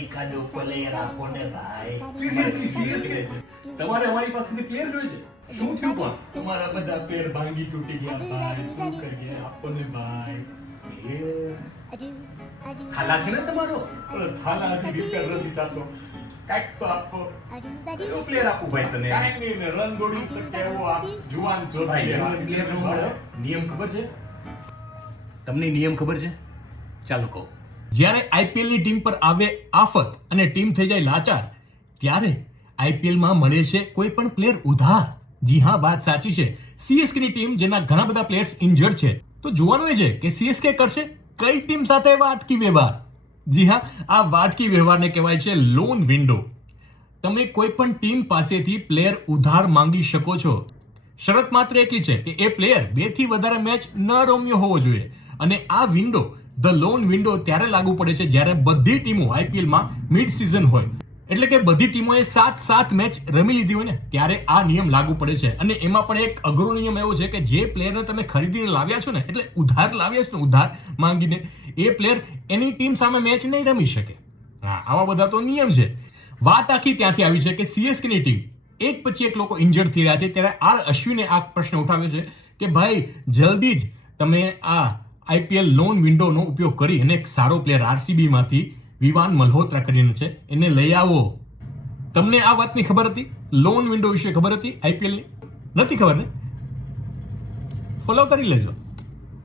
એકાદો પ્લેયર આપો ને ભાઈ. સિરિયસલી તમારે અમારી પાસેથી પ્લેયર જોઈએ છે? શું થયું પણ? તમારા બધા પેર ભાંગી તૂટી ગયા ભાઈ. શું કરીએ? આપો ને ભાઈ. ખાલા છે ને તમારો? થાલા હજી રિપેર નથી થતો. કાંઈક તો આપો. કયો પ્લેયર આપું ભાઈ તને? કાંઈ નહીં ને રન દોડી શકે એવો આ જુવાન ભાઈ જોઈએ. એવો પ્લેયર ન મળે. નિયમ ખબર છે તમને? નિયમ ખબર છે? ચાલો કહો. જ્યારે આઈપીએલ ની ટીમ પર આવે આફત અને ટીમ થઈ જાય લાચાર, ત્યારે આઈપીએલ માં મળે છે કોઈ પણ પ્લેયર ઉધાર. જી હા, વાત સાચી છે. સીએસકે ની ટીમ જેના ઘણા બધા પ્લેયર્સ ઇન્જર્ડ છે, તો જોવાનું એ છે કે સીએસકે કરશે કઈ ટીમ સાથે વાટકી વ્યવહાર. જી હા, આ વાટકી વ્યવહારને કહેવાય છે લોન વિન્ડો. તમે કોઈ પણ ટીમ પાસેથી પ્લેયર ઉધાર માંગી શકો છો. શરત માત્ર એટલી છે કે એ પ્લેયર 2 થી વધારે મેચ ન રમ્યો હોવો જોઈએ. અને આ વિન્ડો, ધ લોન વિન્ડો, ત્યારે લાગુ પડે છે જ્યારે બધી ટીમો આઈપીએલ માં મિડ સિઝન હોય. એટલે કે બધી ટીમોએ 7 મેચ રમી લીધી હોય ને, ત્યારે આ નિયમ લાગુ પડે છે. અને એમાં પણ એક અઘરો નિયમ એવો છે કે જે પ્લેયરને તમે ખરીદીને લાવ્યા છો ને, એટલે ઉધાર લાવ્યા છો ને, ઉધાર માંગીને, એ પ્લેયર એની ટીમ સામે મેચ નહીં રમી શકે. હા, આવા બધા તો નિયમ છે. વાત આખી ત્યાંથી આવી છે કે સીએસકે ની ટીમ એક પછી એક લોકો ઇન્જર્ડ થઈ રહ્યા છે, ત્યારે આર અશ્વિને આ પ્રશ્ન ઉઠાવ્યો છે કે ભાઈ જલ્દી જ તમે આ આઈપીએલ લોન વિન્ડોનો ઉપયોગ કરી અને એક સારો પ્લેયર આરસીબી માંથી વિવાન મલ્હોત્રા કરીને છે, એને લઈ આવો. તમને આ વાતની ખબર હતી? લોન વિન્ડો વિશે ખબર હતી આઈપીએલ ની? નથી ખબર ને? ફોલો કરી લેજો.